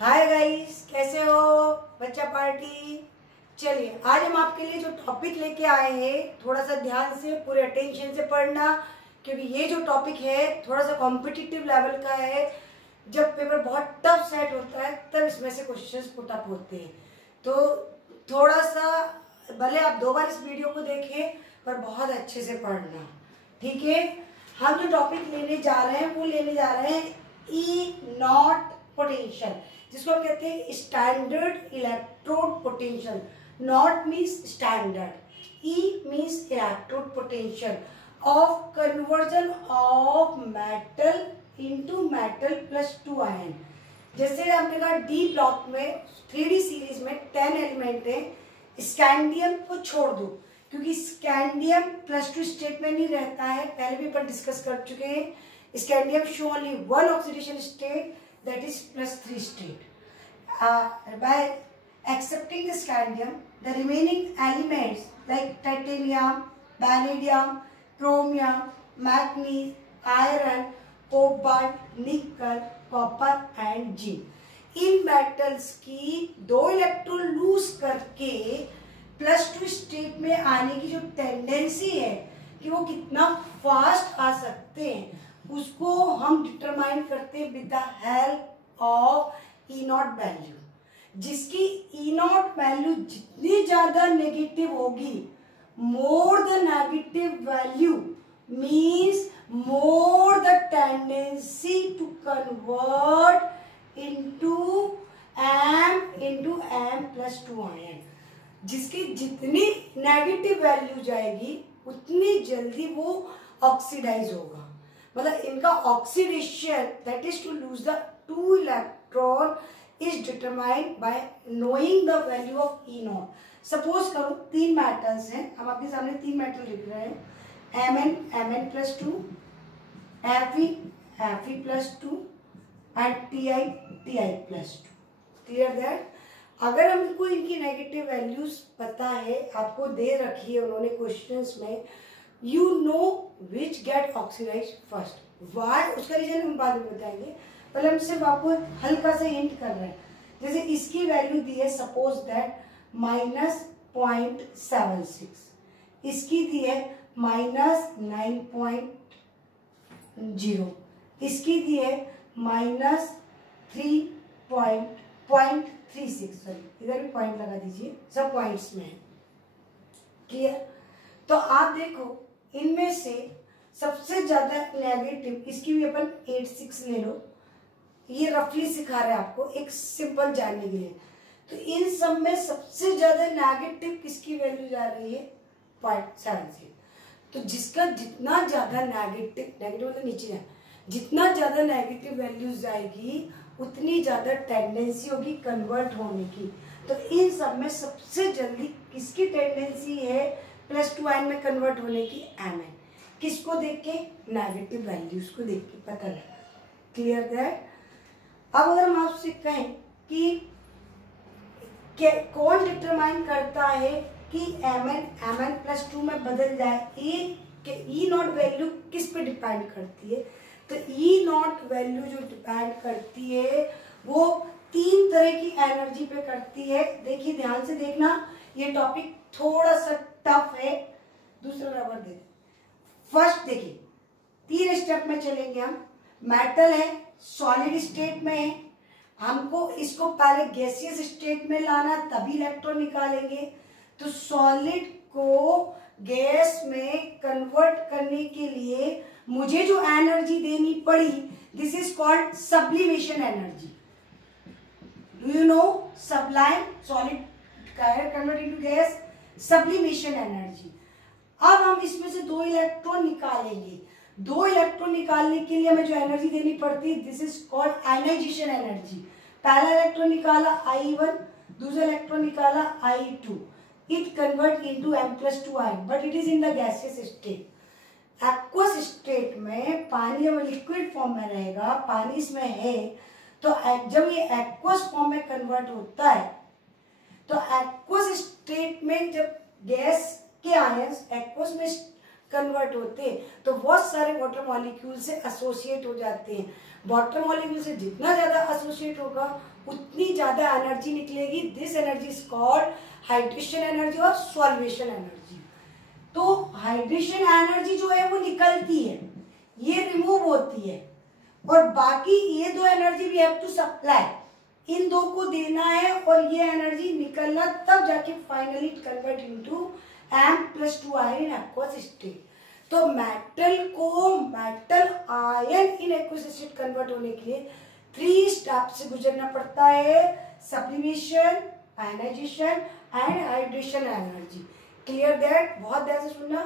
Hi guys, कैसे हो बच्चा पार्टी। चलिए आज हम आपके लिए जो टॉपिक लेके आए हैं थोड़ा सा ध्यान से पूरे अटेंशन से पढ़ना, क्योंकि ये जो टॉपिक है थोड़ा सा कॉम्पिटिटिव लेवल का है। जब पेपर बहुत टफ सेट होता है तब इसमें से क्वेश्चंस पुट अप होते हैं। तो थोड़ा सा भले आप 2 बार इस वीडियो को देखें पर बहुत अच्छे से पढ़ना, ठीक है। हम जो टॉपिक लेने जा रहे हैं वो लेने जा रहे हैं ई नॉट पोटेंशियल, जिसको हम कहते हैं standard electrode potential. Not means standard, E means electrode potential of conversion of metal into metal plus 2 ion. जैसे हमने कहा डी ब्लॉक में 3D सीरीज में 10 एलिमेंट है। स्कैंडियम को छोड़ दो क्योंकि स्कैंडियम +2 स्टेट में नहीं रहता है, पहले भी अपन डिस्कस कर चुके हैं। Scandium show only 1 oxidation state, that is +3 state. By accepting the scandium, the remaining elements like titanium, vanadium, chromium, manganese, iron, cobalt, nickel, copper and zinc, in metals की 2 इलेक्ट्रॉन लूज करके +2 state में आने की जो tendency है कि वो कितना फास्ट आ सकते हैं, उसको हम डिटरमाइन करते हैं with the help of E naught value. जिसकी ई नॉट वैल्यू जितनी ज्यादा नेगेटिव होगी, more the negative value means more the tendency to convert into M+2 ion. जिसकी जितनी नेगेटिव वैल्यू जाएगी उतनी जल्दी वो ऑक्सीडाइज होगा। मतलब इनका oxidation that is to lose the 2 electron is determined by knowing the value of E naught. Suppose करो 3 मेटल्स हैं, हम आपके सामने 3 मेटल लिख रहे हैं, Mn+2, Fe+2 and Ti+2। Clear that? अगर हमको इनकी नेगेटिव वैल्यूज पता है, आपको दे रखी है उन्होंने क्वेश्चंस में, you know which get oxidized first. Why? उसका रीजन हम बाद में बताएंगे, पहले हम सिर्फ आपको हल्का सा हिंट कर रहे हैं। जैसे इसकी वैल्यू दी है सपोज दैट -0.76, इसकी दी है -9.0, इसकी दी है -3.36। सॉरी, इधर भी पॉइंट लगा दीजिए, सब पॉइंट्स में है। क्लियर? तो आप देखो इनमें से सबसे ज्यादा नेगेटिव, इसकी भी अपन 86 ले लो, ये रफली सिखा रहे हैं आपको एक सिंपल जानने के लिए। तो इन सब में सबसे ज्यादा नेगेटिव किसकी वैल्यू जा रही है? 0.76। तो जिसका जितना ज्यादा नेगेटिव मतलब नीचे है, जितना ज्यादा नेगेटिव वैल्यूज आएगी उतनी ज्यादा टेंडेंसी होगी कन्वर्ट होने की। तो इन सब में सबसे जल्दी किसकी टेंडेंसी है +2 आयन में कन्वर्ट होने की? Mn। किसको देख के? नेगेटिव वैल्यूज को देख के पता लगा। Clear that? अब अगर हम आपसे कहें कि कौन डिटरमाइन करता है कि Mn+2 में बदल जाए, ई नॉट वैल्यू किस पे डिपेंड करती है? तो ई नॉट वैल्यू जो डिपेंड करती है वो 3 तरह की एनर्जी पे करती है। देखिए ध्यान से देखना, ये टॉपिक थोड़ा सा टफ है। दूसरा रबर दे दे। फर्स्ट देखिए 3 स्टेप में चलेंगे हम। मेटल है, सॉलिड स्टेट में है, हमको इसको पहले गैसियस स्टेट में लाना, तभी इलेक्ट्रॉन निकालेंगे। तो सॉलिड को गैस में कन्वर्ट करने के लिए मुझे जो एनर्जी देनी पड़ी, this is called sublimation energy. Do you know sublime? Solid convert into gas, sublimation energy. अब हम इसमें से 2 इलेक्ट्रॉन निकालेंगे। 2 इलेक्ट्रॉन निकालने के लिए हमें जो एनर्जी देनी पड़ती है, this is called ionisation energy. पहला इलेक्ट्रॉन निकाला I1, दूसरा इलेक्ट्रॉन निकाला I2, it convert into M+2 ion, but it is in the gaseous state. Aqueous state में पानी अब लिक्विड फॉर्म में रहेगा, पानी इसमें है, तो जब ये एक्वस फॉर्म में कन्वर्ट होता है, तो एक्वस स्टेट में जब गैस के आयंस एक्वस में कन्वर्ट होते हैं तो बहुत सारे वाटर मॉलिक्यूल से एसोसिएट हो जाते हैं। वाटर मॉलिक्यूल से जितना ज्यादा एसोसिएट होगा उतनी ज्यादा एनर्जी निकलेगी। This energy is called hydration energy और सॉल्वेशन एनर्जी। तो हाइड्रेशन एनर्जी जो है वो निकलती है, ये रिमूव होती है, और बाकी ये दो energy we have to supply, इन दो को देना है और ये एनर्जी निकलना, तब जाके finally convert into M+2 ion in aqueous state. तो मेटल को metal ion in aqueous state convert होने के लिए 3 स्टेप से गुजरना पड़ता है, sublimation, ionisation and hydration energy. Clear that? बहुत ध्यान से सुनना।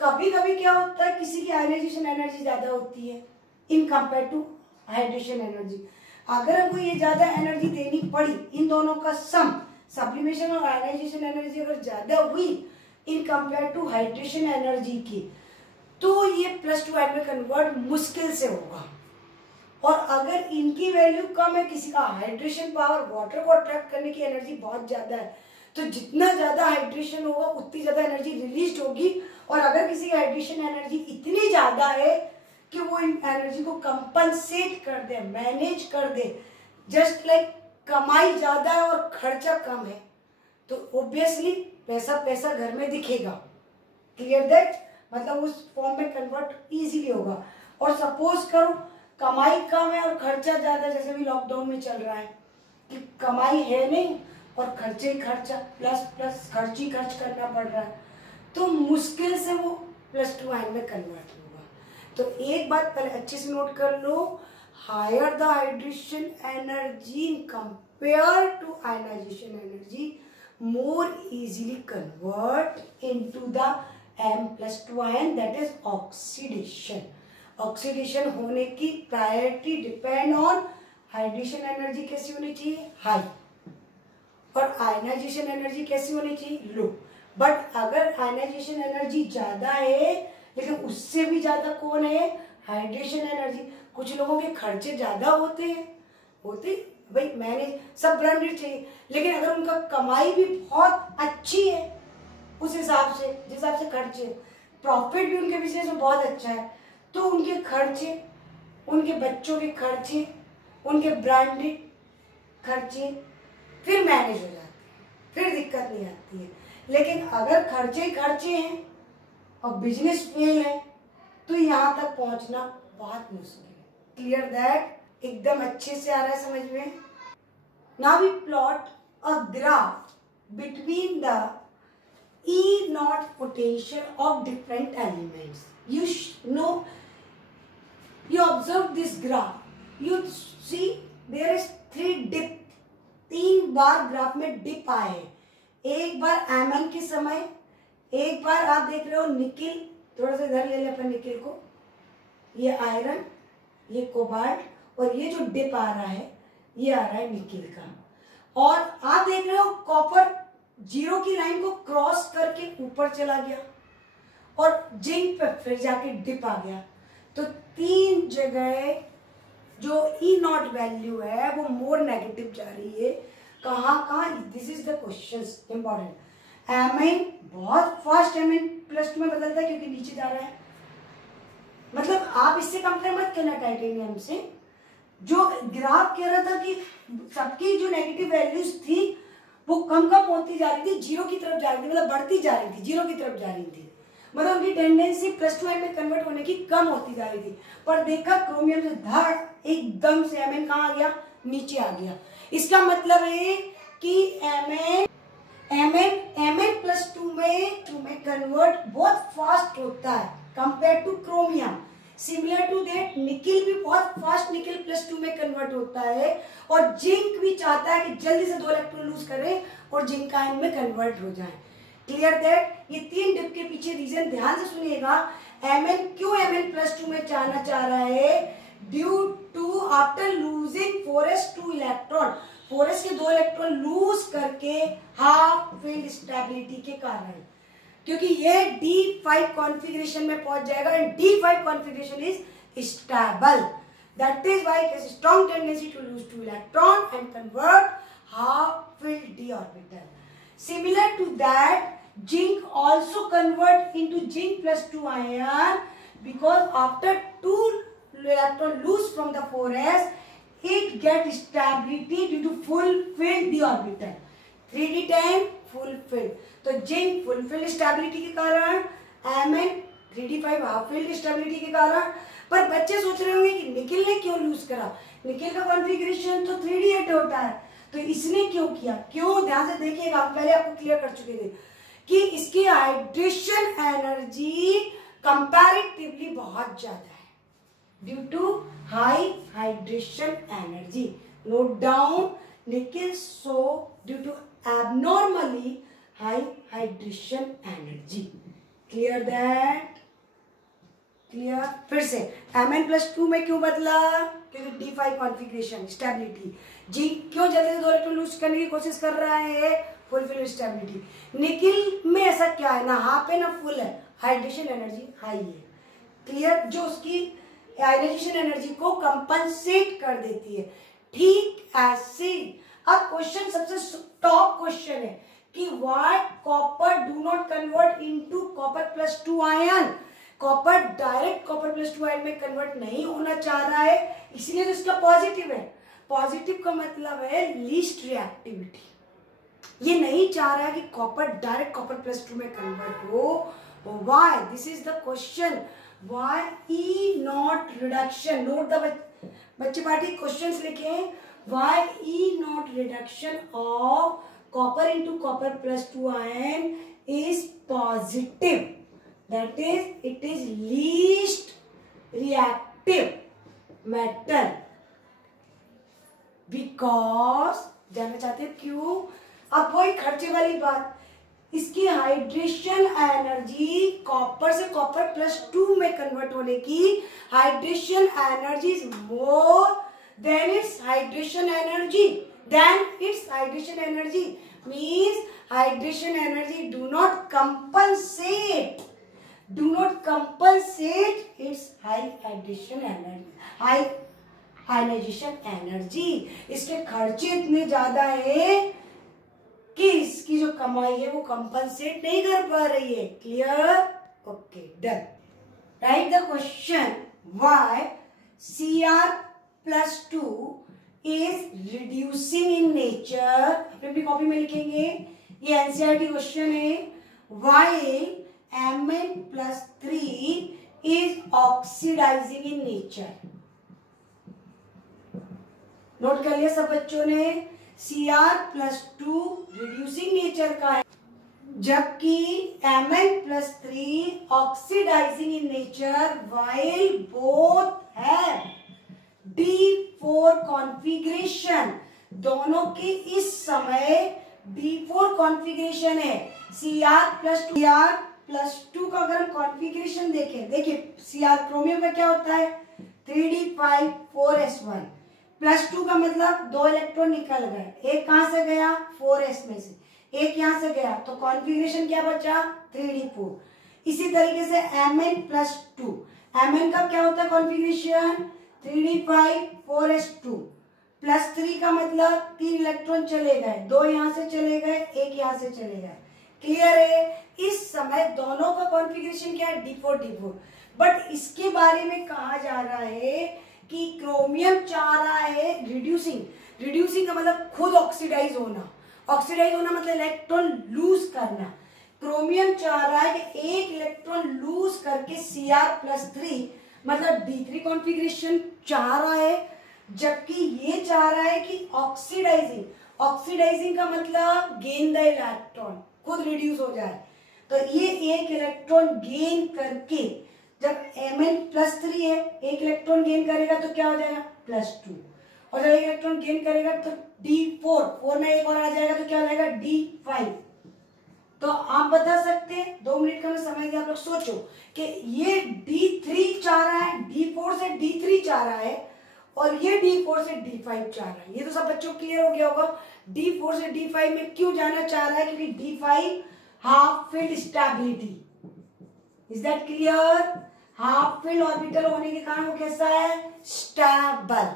कभी कभी क्या होता है, किसी की आयनाइजेशन एनर्जी ज्यादा होती है in compare to hydration energy. अगर हमको ये ज्यादा एनर्जी देनी पड़ी, इन दोनों का सम, सब्लिमेशन और आयनाइजेशन एनर्जी अगर ज्यादा हुई in compare to hydration energy की, तो ये +2 आयन में कन्वर्ट मुश्किल से होगा। और अगर इनकी वैल्यू कम है, किसी का हाइड्रेशन पावर, वाटर को अट्रैक्ट करने की एनर्जी बहुत ज्यादा है, तो जितना ज्यादा हाइड्रेशन होगा उतनी ज्यादा एनर्जी रिलीज होगी। और अगर किसी की हाइड्रेशन एनर्जी इतनी ज्यादा है कि वो इन एनर्जी को कंपनसेट कर दे, मैनेज कर दे, जस्ट लाइक कमाई ज्यादा है और खर्चा कम है, तो ऑब्वियसली पैसा पैसा घर में दिखेगा। Clear that? मतलब उस फॉर्म में कन्वर्ट इजीली होगा। और सपोज करो कमाई कम है और खर्चा ज्यादा, जैसे भी लॉकडाउन में चल रहा है कि कमाई है नहीं और खर्चे ही खर्चा, प्लस प्लस खर्च ही खर्च करना पड़ रहा है, तो मुश्किल से वो +2 आयन में कन्वर्ट होगा। तो एक बात पहले अच्छे से नोट कर लो, higher the hydration energy compare to ionisation energy, more easily convert into the M+2 ion, that is oxidation. Oxidation होने की priority depend on hydration energy कैसी होनी चाहिए, हाई, और आयनाइजेशन एनर्जी कैसी होनी चाहिए, लो। बट अगर आयनाइजेशन एनर्जी ज्यादा है, लेकिन उससे भी ज्यादा कौन है, हाइड्रेशन एनर्जी। कुछ लोगों के खर्चे ज्यादा होते भाई, मैंने सब ब्रांडेड चाहिए, लेकिन अगर उनका कमाई भी बहुत अच्छी है उस हिसाब से, जिस हिसाब से खर्चे, प्रॉफिट भी उनके बिजनेस में बहुत अच्छा है, तो उनके खर्चे, उनके बच्चों के खर्चे, उनके ब्रांडेड खर्चे फिर मैनेज हो जाते हैं, फिर दिक्कत नहीं आती है। लेकिन अगर खर्चे खर्चे हैं और बिजनेस फेल है, तो यहाँ तक पहुंचना बहुत मुश्किल है। Clear that? एकदम अच्छे से आ रहा है समझ में? Now we plot a graph between the E0 potential of different elements. You observe this graph. You see there is 3 dip. 3 bar graph में डिप आए। एक बार Mn के समय, एक बार आप देख रहे हो निकिल, थोड़ा सा इधर ले ले अपन निकिल को, ये आयरन, ये कोबाल्ट, और ये जो डिप आ रहा है ये आ रहा है निकिल का। और आप देख रहे हो कॉपर 0 की लाइन को क्रॉस करके ऊपर चला गया और जिंक पे फिर जाके डिप आ गया। तो 3 जगह जो E0 वैल्यू है वो मोर नेगेटिव जा रही है। कहाँ? This is the question important. Mn बहुत फास्ट Mn+2 में बदलता है क्योंकि नीचे जा रहा है। मतलब आप इससे कंपेयर मत करना टाइटेनियम से। जो ग्राफ कह रहा था कि सबकी जो नेगेटिव वैल्यूज थी वो कम कम होती जा रही थी, 0 की तरफ जा रही थी, मतलब बढ़ती जा रही थी, 0 की तरफ जा रही थी, मतलब उनकी टेंडेंसी +2 आयन में कन्वर्ट होने की कम होती जा रही थी। पर देखा क्रोमियम से धड़ एकदम से Mn कहाँ आ गया, नीचे आ गया। इसका मतलब है कि Mn+2 में कन्वर्ट बहुत फास्ट होता है compare to chromium. Similar to that nickel भी बहुत फास्ट निकिल+2 में कन्वर्ट होता है, और जिंक भी चाहता है कि जल्दी से 2 इलेक्ट्रॉन लूज करे और जिंक आयन में कन्वर्ट हो जाए। Clear that? ये 3 डिप के पीछे रीजन ध्यान से सुनिएगा। Mn क्यों Mn+2 में जाना चाह रहा है? Due to after losing 4s2 electron, 4s के 2 इलेक्ट्रॉन लूज करके हाफ फील्ड स्टेबिलिटी के कारण, क्योंकि ये D5 कॉन्फ़िगरेशन में पहुंच जाएगा and D5 configuration is stable. That is why it is strong tendency to lose 2 electron and convert half filled d orbital. Similar to that, zinc also convert into Zinc+2 ion because after 2 electron loose from the 4s, it get stability due to fulfilled the orbital. 3d time fulfilled. तो zinc fulfilled stability के कारण, Mn 3d5 half filled stability के कारण. पर बच्चे सोच रहे होंगे कि निकिल ने क्यों लूज करा? निकिल का कॉन्फ़िगरेशन तो 3d8 होता है, तो इसने क्यों किया? क्यों? ध्यान से देखिएगा, आप पहले आपको क्लियर कर चुके थे कि इसकी हाइड्रेशन एनर्जी कंपैरेटिवली बहुत ज्यादा है due to high hydration energy. Note down, nickel so due to abnormally high hydration energy. Clear that? Clear? फिर से Mn+2 में क्यों बदला? क्योंकि D5 कॉन्फ़िगरेशन स्टेबिलिटी. जी क्यों जल्दी से 2 इलेक्ट्रॉन लूज करने की कोशिश कर रहा है? Fulfil stability. निकिल में ऐसा क्या है? ना हाफ है ना फुल है, हाइड्रेशन एनर्जी हाई है. क्लियर? जो उसकी आयनाइजेशन एनर्जी को कंपनसेट कर देती है. ठीक ऐसे अब क्वेश्चन सबसे टॉप क्वेश्चन है कि why copper do not convert into Copper+2 ion. Copper direct Copper+2 ion में कन्वर्ट नहीं होना चाह रहा है, इसलिए तो इसका पॉजिटिव है. पॉजिटिव का मतलब है लीस्ट रिएक्टिविटी. ये नहीं चाह रहा है कि कॉपर डायरेक्ट Copper+2 में कन्वर्ट हो. Why? This is the question. Why E not reduction. Note the बच्चे पार्टी क्वेश्चंस लिखे. Why E not reduction of copper into Copper+2 ion is positive. That is, it is least reactive metal. Because जानना चाहते हैं क्यों? अब वही खर्चे वाली बात, इसकी हाइड्रेशन एनर्जी कॉपर से Copper+2 में कन्वर्ट होने की hydration energy is more than it's hydration energy. Means hydration energy do not compensate its high hydration energy, high ionization energy. इसके खर्चे इतने ज्यादा है कि इसकी जो कमाई है वो कंपनसेट नहीं कर पा रही है. Clear? Okay, done. Right the question. Why Cr+2 is reducing in nature. अपनी कॉपी में लिखेंगे, ये एनसीईआरटी क्वेश्चन है. Why Mn+3 is oxidizing in nature. Note कर लिया सब बच्चों ने? Cr+2 रिड्यूसिंग नेचर का है, जबकि Mn+3 oxidising in nature, while both have D4 configuration. दोनों की इस समय D4 कॉन्फ़िगरेशन है. Cr+2 का अगर हम कॉन्फ़िगरेशन देखें, देखिए Cr क्रोमियम का क्या होता है? 3d5 4s1. +2 का मतलब 2 इलेक्ट्रॉन निकल गए. एक कहां से गया? 4s में से. एक यहां से गया, तो कॉन्फ़िगरेशन क्या बचा? 3d4. इसी तरीके से Mn+2, Mn का क्या होता है कॉन्फ़िगरेशन? 3d5 4s2. +3 का मतलब 3 इलेक्ट्रॉन चले गए, 2 यहां से चले गए, एक यहां से चले गए. क्लियर है? इस समय दोनों का कॉन्फ़िगरेशन क्या है? D4. बट इसके बारे में कहा जा रहा है कि क्रोमियम चाह रहा है रिड्यूसिंग का मतलब खुद ऑक्सीडाइज होना. ऑक्सीडाइज होना मतलब इलेक्ट्रॉन लूज करना. क्रोमियम चाह रहा है कि एक इलेक्ट्रॉन लूज करके Cr+3 मतलब D3 कॉन्फ़िगरेशन चाह रहा है, जबकि ये चाह रहा है कि ऑक्सीडाइजिंग का मतलब गेन द इलेक्ट्रॉन, खुद रिड्यूस हो जाए. तो ये एक इलेक्ट्रॉन गेन करके, जब Mn+3 है, एक इलेक्ट्रॉन गेन करेगा तो क्या हो जाएगा? +2. और जब एक इलेक्ट्रॉन गेन करेगा तो D4 में एक और आ जाएगा तो क्या हो जाएगा? D5. तो आप बता सकते हैं, 2 मिनट का मैं समय दिया, आप लोग सोचो कि ये D3 चाह रहा है, D4 से D3 चाह रहा है, और ये D4 से D5 चाह रहा है. ये तो सब बच्चों को क्लियर हो गया होगा. D4 से D5 में क्यों जाना चाह रहा है? क्योंकि D5 half filled stability. Is that clear? Half filled orbital होने के कारण वो कैसा है? स्टेबल.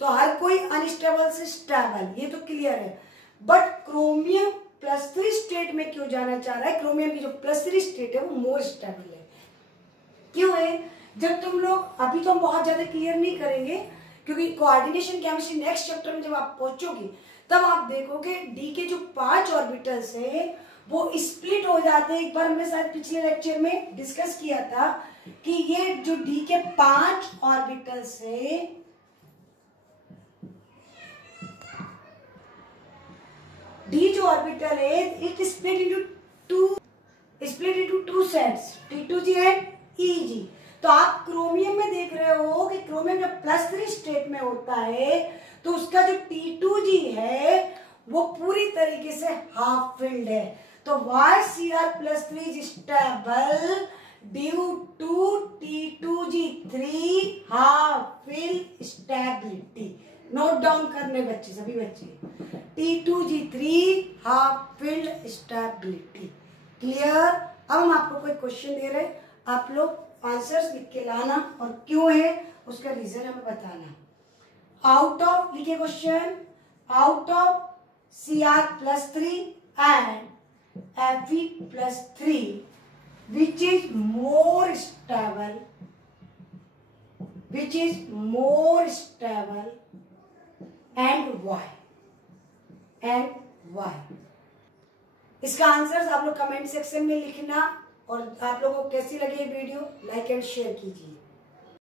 तो हर कोई अनस्टेबल से स्टेबल, ये तो क्लियर है. बट क्रोमियम +3 स्टेट में क्यों जाना चाह रहा है? क्रोमियम की जो +3 स्टेट है वो मोर स्टेबल है. क्यों है? जब तुम लोग, अभी तो हम बहुत ज्यादा क्लियर नहीं करेंगे क्योंकि कोऑर्डिनेशन केमिस्ट्री नेक्स्ट चैप्टर में जब आप पहुंचोगे तब आप देखोगे डी के जो 5 ऑर्बिटल्स है वो स्प्लिट हो जाते हैं। एक बार हमने शायद पिछले लेक्चर में डिस्कस किया था कि ये जो डी के 5 ऑर्बिटल्स है डी जो ऑर्बिटल है it split into two sets T2G and EG। तो आप क्रोमियम में देख रहे हो कि क्रोमियम जब +3 स्टेट में होता है तो उसका जो T2G है वो पूरी तरीके से हाफ फिल्ड है। तो why Cr+3 is stable due to T2G3 half filled stability. Note down करने बच्चे, सभी बच्चे, T2G3 half filled stability. Clear? अब हम आपको कोई क्वेश्चन दे रहे हैं, आप लोग आंसर्स लिख के लाना और क्यों है उसका रीजन हमें बताना। आउट ऑफ, लिखे question, out of Cr+3 and Fe+3 which is more stable and why? इसका आंसर आप लोग कमेंट सेक्शन में लिखना और आप लोगों को कैसी लगी वीडियो लाइक एंड शेयर कीजिए।